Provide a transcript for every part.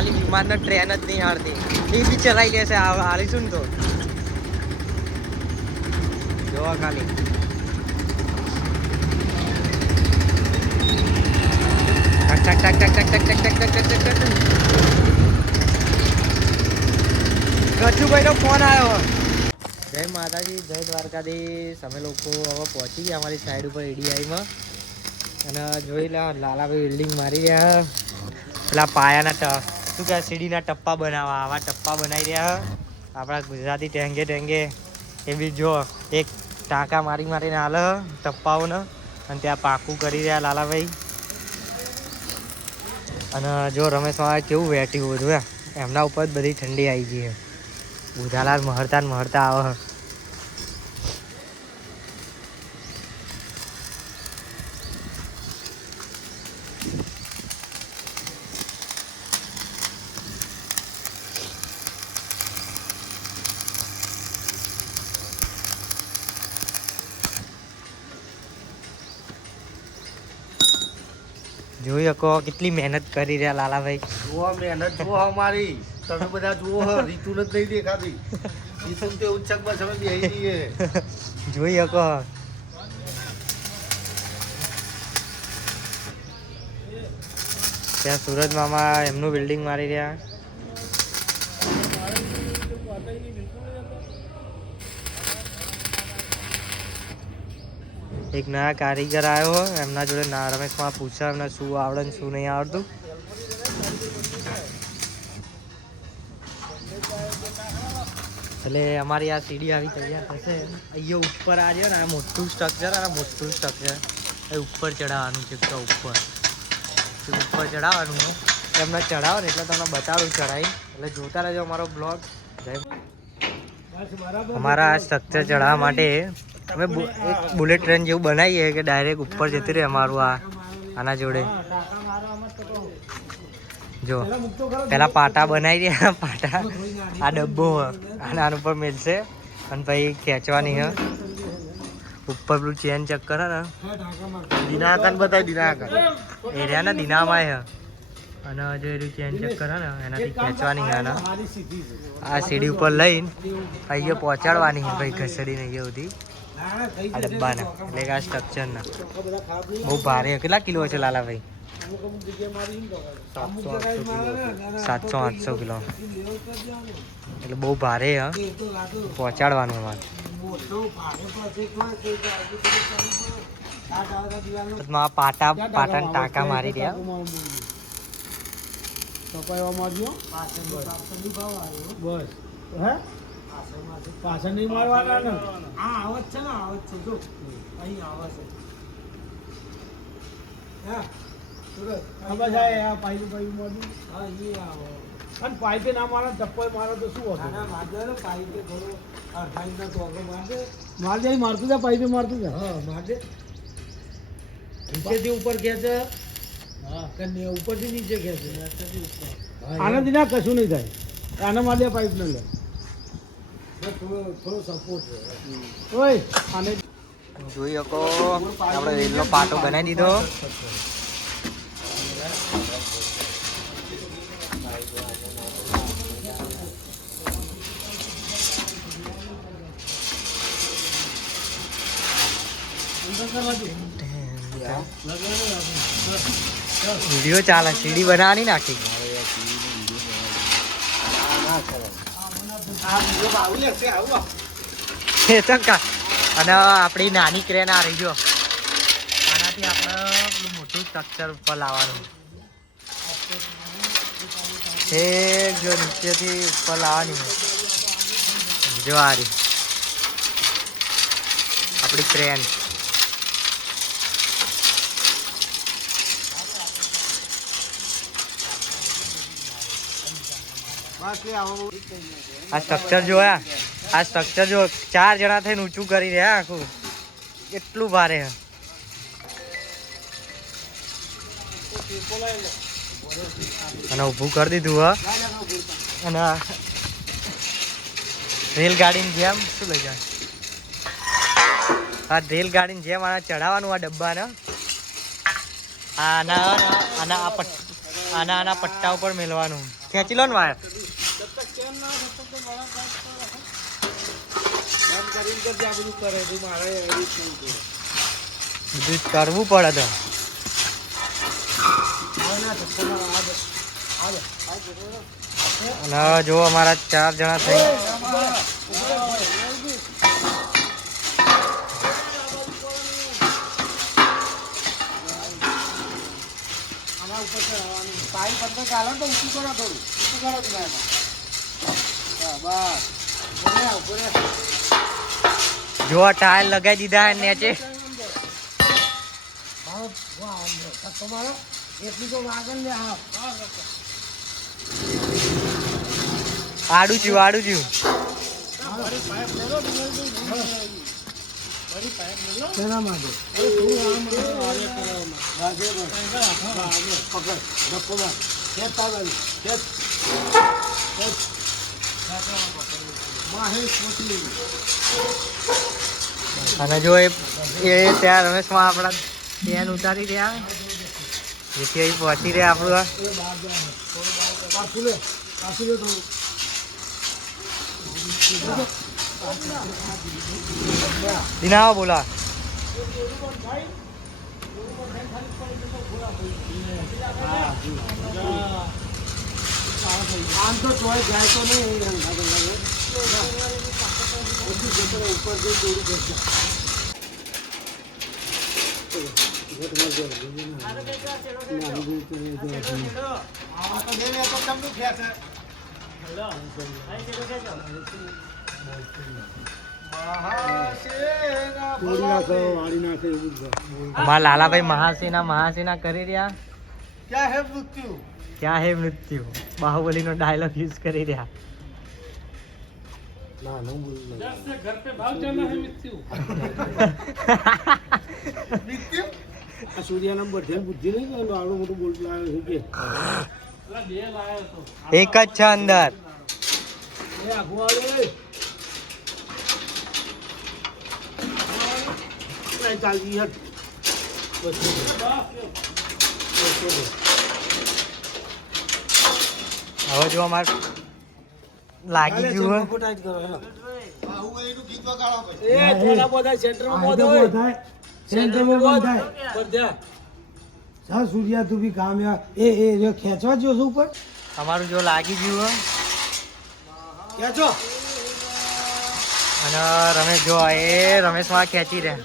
ખાલી વિમાનને ટ્રેન જ નહીં હારતી, એ બી ચલાવી લેશે હારીશું ને તો જોવા ખાલી ગજુભાઈ નો ફોન આવ્યો. જય માતાજી, જય દ્વારકાધીશ. અમે લોકો હવે પહોંચી ગયા અમારી સાઈડ ઉપર એડીઆઈમાં અને જોઈ લે લાલાભાઈ બિલ્ડિંગ મારી રહ્યા. પેલા પાયાના શું કહે સીડીના ટપ્પા બનાવવા, આવા ટપ્પા બનાવી રહ્યા આપણા ગુજરાતી ટેંગે એ બી જો એક ટાંકા મારીને હાલ ટપ્પાઓને અને ત્યાં પાકું કરી રહ્યા લાલાભાઈ. અને જો રમેશ મામા કેવું વેટ્યું બધું એમના ઉપર જ બધી ઠંડી આવી ગઈ છે. બુધાલાલ મહરતા આવે. જોઈ શકો કેટલી મહેનત કરી રહ્યા લાલાભાઈ. જુઓ મહેનત જુઓ અમારી, તમે બધા જુઓ રીતુ નથી નહીં દેખાતી. રીતુ તે ઉચ્ચક બસ અમે બેહી જઈએ. જોઈ શકો ત્યાં સુરજ મામા એમનું બિલ્ડિંગ મારી રહ્યા. એક નયા કારીગર આવ્યો, એમના જોડે રમેશમાં પૂછ્યા એમને શું આવડે ને શું નહીં આવડતું. એટલે અમારી આ સીડી આવી તૈયાર થશે. અહીંયા ઉપર આ છે ને આ મોટું સ્ટ્રક્ચર એ ઉપર ચડાવવાનું છે. તો ઉપર ચડાવવાનું છે એમને ચડાવો ને એટલે તમને બતાડું ચડાવી, એટલે જોતા રહેજો અમારો બ્લોગ. અમારા આ સ્ટ્રક્ચર ચડાવવા માટે અમે એક બુલેટ ટ્રેન જેવું બનાવીએ કે ડાયરેક્ટ ઉપર જતી રહે અમારું આના જોડે. જો પેલા પાટા બનાવી રહ્યા, પાટા આ ડબ્બો આના ઉપર મેળશે અને પછી ખેંચવાની હ ઉપર પેલું ચેન ચક્કર હે ને દિનાકન બતાવી દિનાકન એરિયા ને દિનામાં હે અને જો એનું ચેન ચક્કર હે ને એનાથી ખેંચવાની હે ને આ સીડી ઉપર લઈને અહીંયા પહોંચાડવાની છે ભાઈ ઘસડીને અહીંયા સુધી આ ડબ્બાના, એટલે કે આ સ્ટ્રક્ચરના. બહુ ભારે. કેટલા કિલો છે લાલાભાઈ? 700-800 કિલો, એટલે બહુ ભારે હ પહોંચાડવાનું અમારે. પાટા ટાંકા મારી રહ્યા. પાછળ નહીં મારવાના ને. હા આવત છે ને, આવત છે જો અહીં આવે છે. હા બસ આ પાઇપ મારું. હા એ આવો અને પાઇપે ના મારો ચપ્પલ મારો તો શું હતું? મારજો ને પાઇપે થોડો અડધાઈનો ટોકો મારજે. મારજે મારતું જા, પાઇપે મારતું જા. હા મારજે. નીચેથી ઉપર ખેંચે. હા કે ઉપરથી નીચે ખેંચે. આનાથી ના કશું નહીં થાય. આના માર દે પાઇપ ને લે. થોડો સપોર્ટ ઓય આને જોઈ શકો આપણે રેલનો પાટો બનાવી દીધો. વિડીયો ચાલે, સીડી બનાવવાની નાખી અને આપણી નાની ક્રેન આ રહી ગયો. આનાથી આપણે પેલું મોટું સ્ટ્રક્ચર ઉપર લાવવાનું છે. જો નીચેથી ઉપર લાવવાની જો આ રહી આપણી ક્રેન. આ સ્ટ્રક્ચર જોયા, આ સ્ટ્રક્ચર જો 4 જણા થઈને ઊંચું કરી રહ્યા આખું. એટલું ભારે છે. અને ઊભું કરી દીધું હ. અને રેલગાડીની જેમ શું લઈ જાય આ રેલગાડીની જેમ આના ચડાવવાનું આ ડબ્બાને. આના પટ્ટા ઉપર મેળવાનું. ખેંચી લો ને વાયર. બંધ કરીને કરજે, આ બધું કરે તો મારે એવી રીતનું કરે. બધું જ કરવું પડે તો. અને જો અમારા 4 જણા થઈ. આના ઉપર ચડવાનું પાઇપ અંદર ચાલે તો ઊંચું કરો, થોડું ઊંચું કરો તમારે. બસ ઉપર જો ટાયર લગાવી દીધા હે નીચે. તમારો એટલી તો વાગન લે. હા આડું જ્યું આડું જ્યું. શેના માટે? અને જો એ ત્યાં રમેશમાં આપણા ત્યાં ઉતારી રહ્યા જેથી અહીં પહોંચી રહ્યા આપણું આ. પાછું લે થોડું. દિનાવા બોલા. આમ તો ચોય જાય તો નહીં. ઉપર જઈ દોડી જશે. અમારા લાલાભાઈ મહાસેના કરી રહ્યા. ક્યાં હે મૃત્યુ? ક્યાં હે મૃત્યુ? બાહુબલી નો ડાયલોગ યુઝ કરી રહ્યા. घर पे भाग जाना है मृत्यु. मृत्यु આ સૂર્યના બધે બુદ્ધિ નહીં કે આડો મોટો બોલ્ટ લાવ્યો છે કે બે લાવ્યો તો એક જ છે અંદર. એ આખુવાળો એ નહીં ચાલતી હટ. હવે જો અમારે લાગી ગયું હે. ટાઈટ કરો હેલો. એ થોડા બધા સેન્ટરમાં બોધ હોય. સેન્ટરમાં બોધ બધા. સા સૂર્યા તું બી કામયાબ. એ જો ખેંચવા જો છો ઉપર. અમારું જો લાગી ગયું હે. ખેંચો. અને રમેશ જો એ રમેશમાં ખેંચી રહ્યા.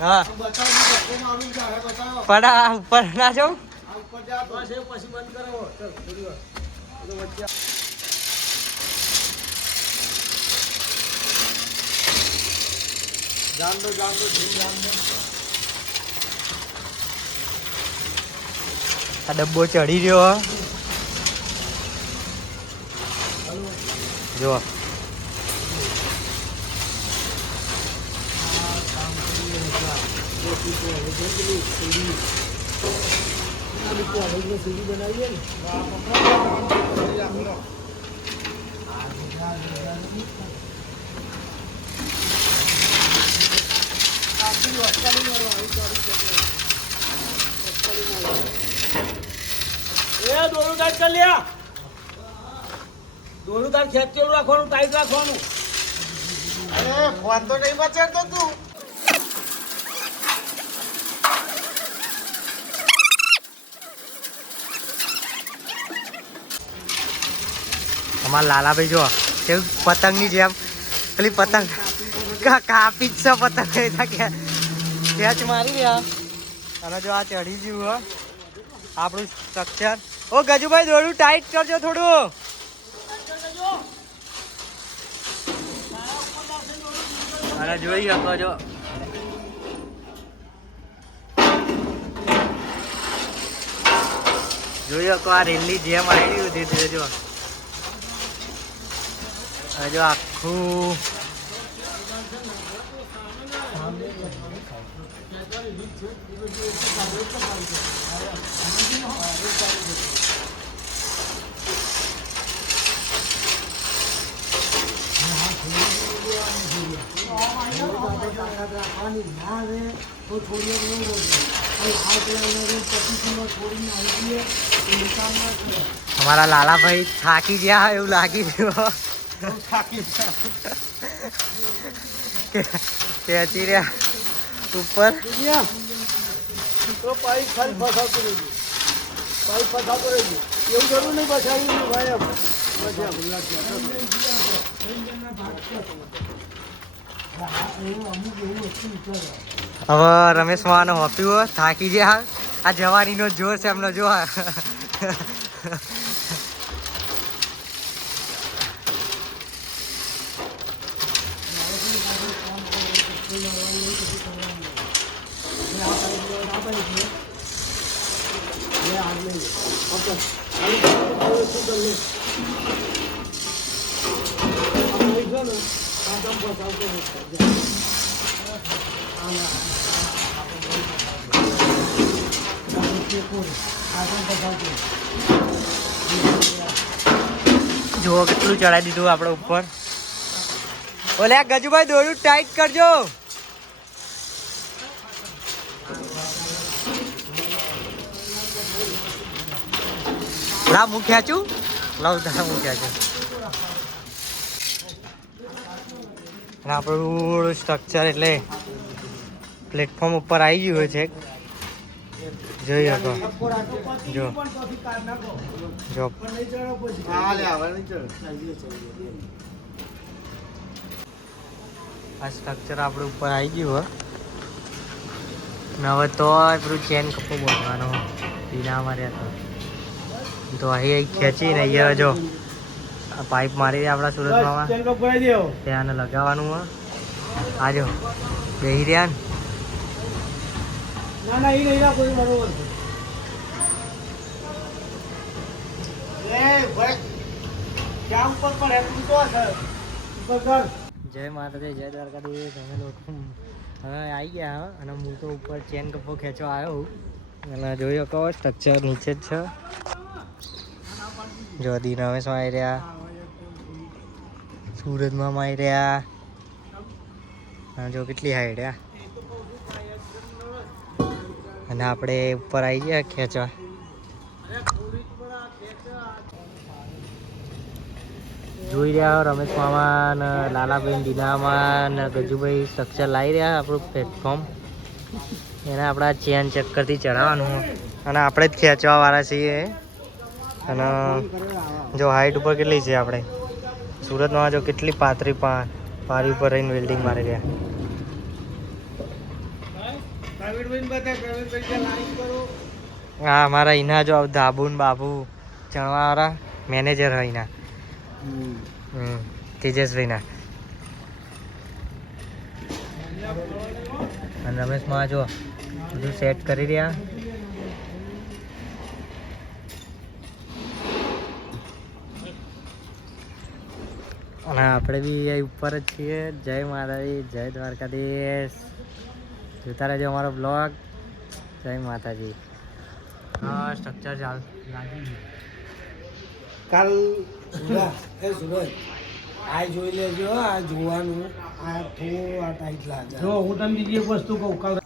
હા હા પડા ઉપર ના જાઉં. પછી બંધ કરો. જાન દો આ ડબ્બો ચડી રહ્યો હે. જો સીડી બનાવીએ ને દોરું ટાઈટ કરી લ્યા. દોરું તાર ખેંચેલું રાખવાનું, ટાઈટ રાખવાનું. અરે ફોન તો નહીં બચાડતો તું. અમારા લાલાભાઈ જો કેવું પતંગની જેમ પેલી પતંગ કાપી જ છે પતંગ ખેંચ મારી રહ્યા. અને જો આ ચડી ગયું હે આપણું સ્ટ્રક્ચર. ઓ ગજુભાઈ દોડું ટાઈટ કરજો થોડું. અને જોઈ શકો છો આ રેલની જેમ આવી રહ્યું ધીરે ધીરે. જો જો આખું તાકાત રાખવાની ના રે તો છોડીએ નહીં રોજ આ પેલા પચીસમાં છોડીને આવી જઈએ એ નુકસાન ના કરે. અમારા લાલાભાઈ થાકી ગયા હોય એવું લાગી રહ્યું. ખેંચી રહ્યા ઉપર. તો પાઇપ ખાલી ફસાવતું રહેજો, પાઇપ ફસાવતો રહેજો, એવું જરૂર નહીં બચાવ્યું ભાઈ એમ હવે રમેશ માનો હોપ્યું થાકી ગયા. આ જવાનીનો જોર છે એમનો જો. જુઓ કેટલું ચડાવી દીધું આપણે ઉપર. ઓલે આ ગજુભાઈ દોડું ટાઈટ કરજો. લા હું ખેંચું. લાવ તારા હું ખેંચું. આપણું સ્ટ્રક્ચર એટલે પ્લેટફોર્મ ઉપર આવી ગયું છે. જોઈ શકો જો જો આ સ્ટ્રક્ચર આપણે ઉપર આવી ગયું હોય ને હવે તો પેલું ચેન કપો બોલવાનો પીના માર્યા તો અહીં ખેંચીને અહીંયા જો આ પાઇપ મારી આપણા સુરતમાં ત્યાં લગાવવાનું હોય. આજો બેહી રહ્યા ને. ના ના એ નહીં ના કોઈ બરોબર છે. જય માતાજી, જય દ્વારકાધીશ. અમે લોકો હવે આવી ગયા અને હું તો ઉપર ચેન કપો ખેંચવા આવ્યો અને જોઈ શકો સ્ટ્રક્ચર નીચે જ છે. જો દિનાવેશમાં આવી રહ્યા, સુરતમાં આવી રહ્યા અને જો કેટલી હાઈટ રહ્યા અને આપણે ઉપર આવી ગયા ખેંચવા. જોઈ રહ્યા રમેશ મામા ને લાલાબેન દીનામાં ને ગજુભાઈ સ્ટ્રક્ચર લાવી રહ્યા આપણું પ્લેટફોર્મ. એને આપણા ચેન ચક્કરથી ચડાવવાનું અને આપણે જ ખેંચવા વાળા છીએ. અને જો હાઈટ ઉપર કેટલી છે આપણે સુરતમાં જો કેટલી પાતળી પારી ઉપર રહીને વેલ્ડિંગ મારી રહ્યા. હા અમારા અહીંના જો ધાબુ ને બાબુ ચણવાવાળા મેનેજર હોય અહીંના તેજસભાઈના. અને રમેશમાં જો બધું સેટ કરી રહ્યા. અને આપણે બી અહીં ઉપર જ છીએ. જય માતાજી, જય દ્વારકાધીશ. જોતા રહેજો અમારો બ્લોગ. જય માતાજી. હા સ્ટ્રક્ચર ચાલ લાગી ગયું કાલ એ સુરજ આ જોઈ લેજો. આ જોવાનું આ થોડું આ ટાઈટ લાગે. જો હું તમને બીજી એક વસ્તુ કહું કાલ.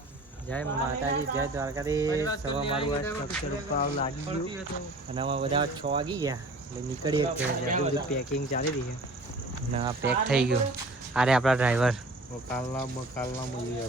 જય માતાજી, જય દ્વારકાધીશ. સવા મારું આ સ્ટ્રક્ચર ઉપર આવું લાગી ગયું અને આમાં બધા 6 વાગી ગયા એટલે નીકળીએ. બધું પેકિંગ ચાલી રહી છે અને આ પેક થઈ ગયું. અરે આપણા ડ્રાઈવર કાલના મળીએ.